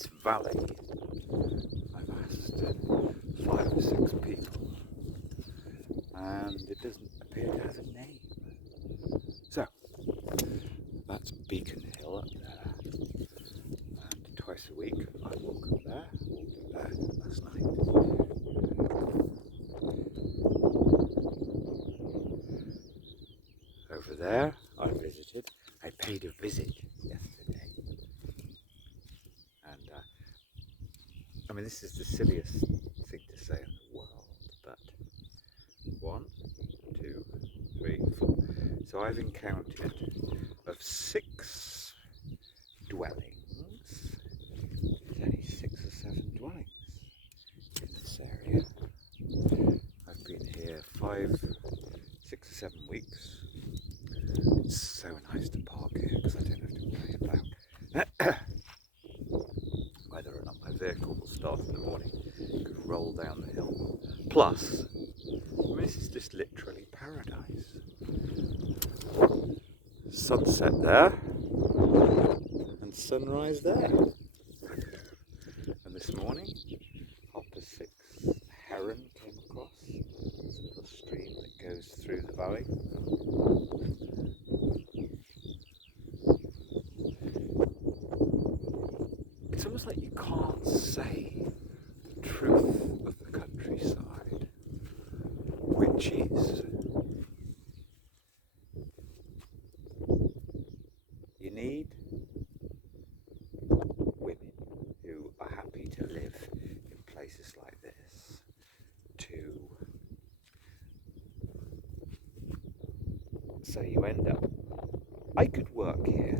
this valley, I've asked 5 or 6 people, and it doesn't appear to have a name. So, that's Beacon Hill up there, and twice a week I walk up there, walked up there last night. Over there I visited, I paid a visit yesterday, and I mean this is the silliest thing to say in the world, but 1, 2, 3, 4. So I've encountered of 6 dwellings. There's only 6 or 7 dwellings in this area. I've been here 5, 6 or 7 weeks. It's so nice to park here because I don't have to worry about whether or not my vehicle will start in the morning. It could roll down the hill. Plus, I mean, this is just literally paradise. Sunset there and sunrise there. And this morning, 6:30, a heron came across this little stream that goes through the valley. It's almost like you can't say the truth of the countryside, which is you need women who are happy to live in places like this to so you end up I could work here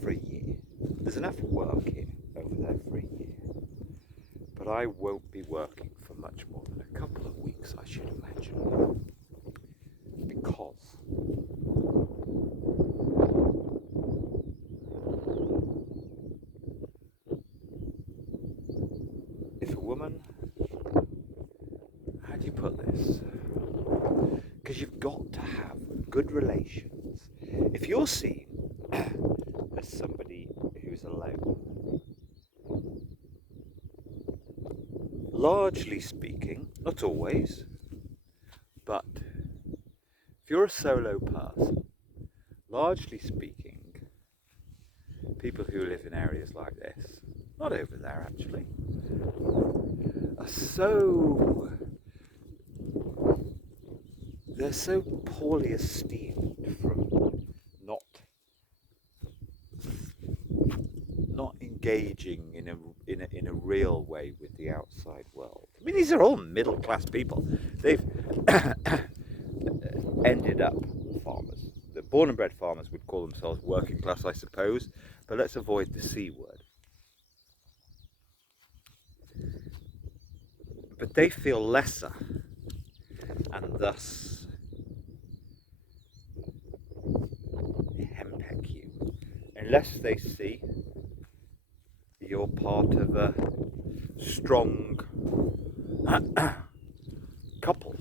for a year. There's enough work here over there for a year. But I won't be working for much more than a couple of weeks, I should imagine. Because if a woman, how do you put this? Because you've got to have good relations. If you're seen as somebody who's alone, largely speaking, not always, but if you're a solo person, largely speaking, people who live in areas like this, not over there actually, are they're so poorly esteemed from not engaging in a real way with the outside world. I mean, these are all middle class people. They've ended up farmers. The born and bred farmers would call themselves working class, I suppose, but let's avoid the C word. But they feel lesser, and thus henpeck you, unless they see you're part of a strong couple.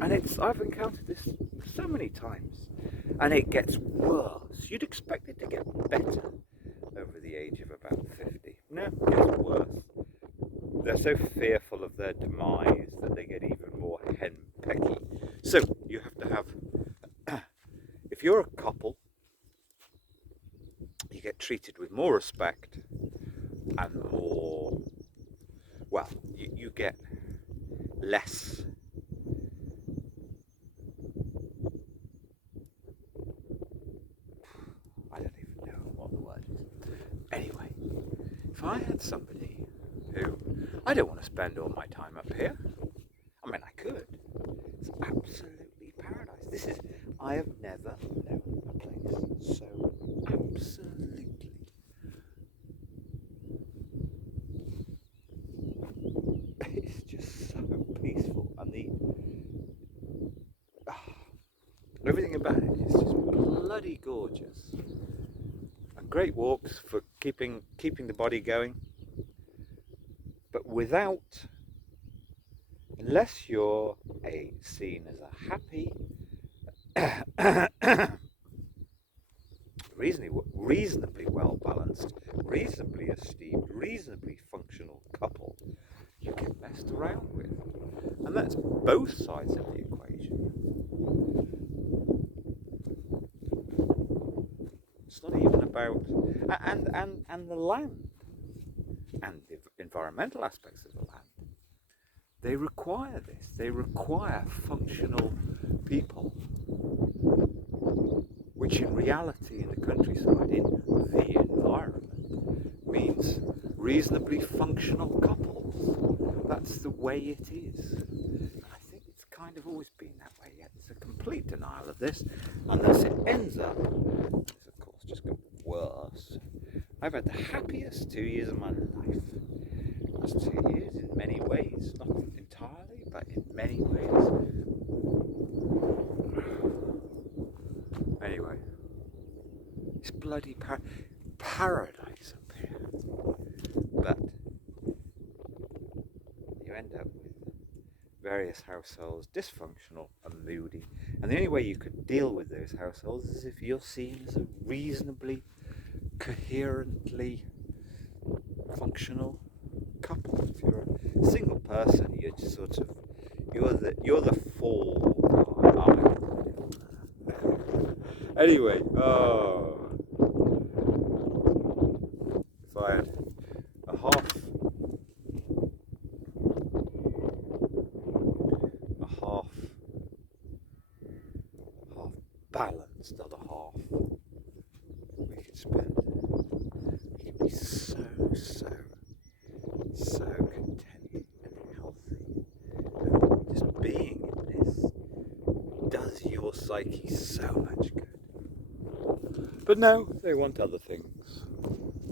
And I've encountered this so many times, and it gets worse. You'd expect it to get better over the age of about 50. No, it gets worse. They're so fearful of their demise that they get even more henpecky. So you have to have, if you're a couple, you get treated with more respect and more, well, you get less I don't even know what the word is. Anyway, if I had somebody who, I don't want to spend all my time up here. I mean, I could. It's absolutely paradise. I have never known a place so absolutely it's just so peaceful, and everything about it is just bloody gorgeous. And great walks for keeping the body going, but unless you're seen as a happy, reasonably well balanced, reasonably esteemed, reasonably functional couple you get messed around with. And that's both sides of the equation. It's not even about and the land and the environmental aspects of the land. They require this. They require functional people, which in reality in the countryside, in the environment, means reasonably functional couples. That's the way it is. And I think it's kind of always been that way, yet there's a complete denial of this, and thus it ends up, it's of course just got worse. I've had the happiest 2 years of my life. Last 2 years in many ways, not entirely, but in many ways. Anyway, it's bloody paradise up here. But you end up with various households, dysfunctional and moody. And the only way you could deal with those households is if you're seen as a reasonably, coherently functional couple. If you're a single person, you're just sort of you're the fall. Anyway, if I had a half balanced other half, we could spend. We could be so content and healthy. And just being in this does your psyche so much good. But no, they want other things.